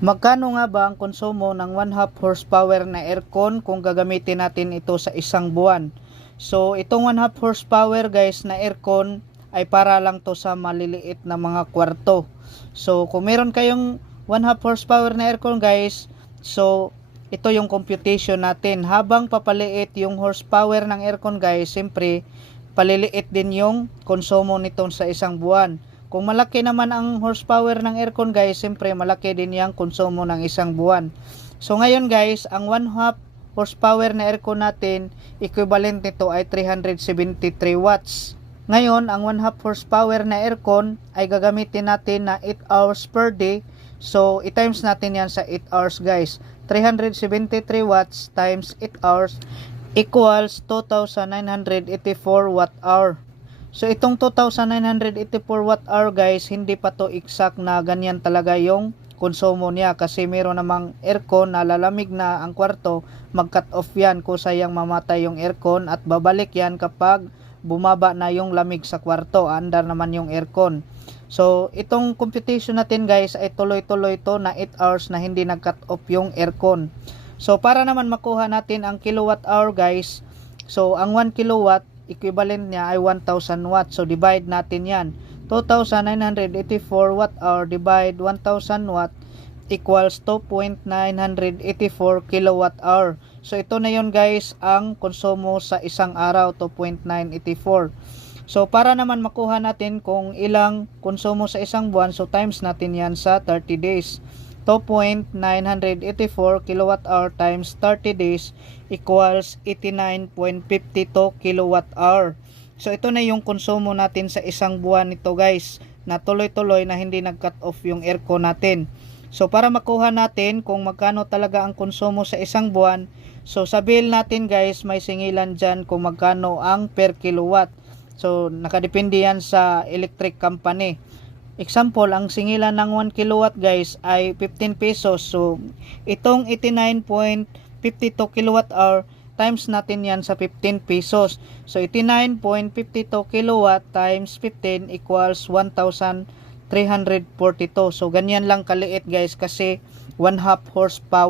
Magkano nga ba ang konsumo ng 1 half horsepower na aircon kung gagamitin natin ito sa isang buwan? So, itong 1 half horsepower guys na aircon ay para lang to sa maliliit na mga kwarto. So, kung meron kayong 1 half horsepower na aircon guys, so ito yung computation natin. Habang papaliit yung horsepower ng aircon guys, siyempre paliliit din yung konsumo nito sa isang buwan. Kung malaki naman ang horsepower ng aircon guys, siyempre malaki din yung konsumo ng isang buwan. So ngayon guys, ang 1 half horsepower na aircon natin, equivalent nito ay 373 watts. Ngayon, ang 1 half horsepower na aircon ay gagamitin natin na 8 hours per day. So, i-times natin yan sa 8 hours guys. 373 watts times 8 hours equals 2,984 watt hour. So itong 2,984 watt hour guys, hindi pa to exact na ganyan talaga yung konsumo niya kasi meron namang aircon na lalamig na ang kwarto, mag-cut off yan kung sayang mamatay yung aircon at babalik yan kapag bumaba na yung lamig sa kwarto, andar naman yung aircon. So itong computation natin guys ay tuloy-tuloy to na 8 hours na hindi nag-cut off yung aircon. So para naman makuha natin ang kilowatt hour guys, so ang 1 kilowatt equivalent niya ay 1000 watt. So divide natin 'yan. 2984 watt hour divide 1000 watt equals 2.984 kilowatt hour. So ito na 'yon guys ang konsumo sa isang araw 2.984. So para naman makuha natin kung ilang konsumo sa isang buwan, so times natin 'yan sa 30 days. 2.984 kilowatt hour times 30 days equals 89.52 kilowatt hour. So ito na yung konsumo natin sa isang buwan nito guys na tuloy-tuloy na hindi nag-cut off yung aircon natin. So para makuha natin kung magkano talaga ang konsumo sa isang buwan, so sa bill natin guys may singilan dyan kung magkano ang per kilowatt. So nakadepende yan sa electric company. Example, ang singilan ng 1 kilowatt guys ay 15 pesos. So, itong 89.52 kilowatt hour times natin yan sa 15 pesos. So, 89.52 kilowatt times 15 equals 1,342. So, ganyan lang kaliit guys kasi 1 half horsepower.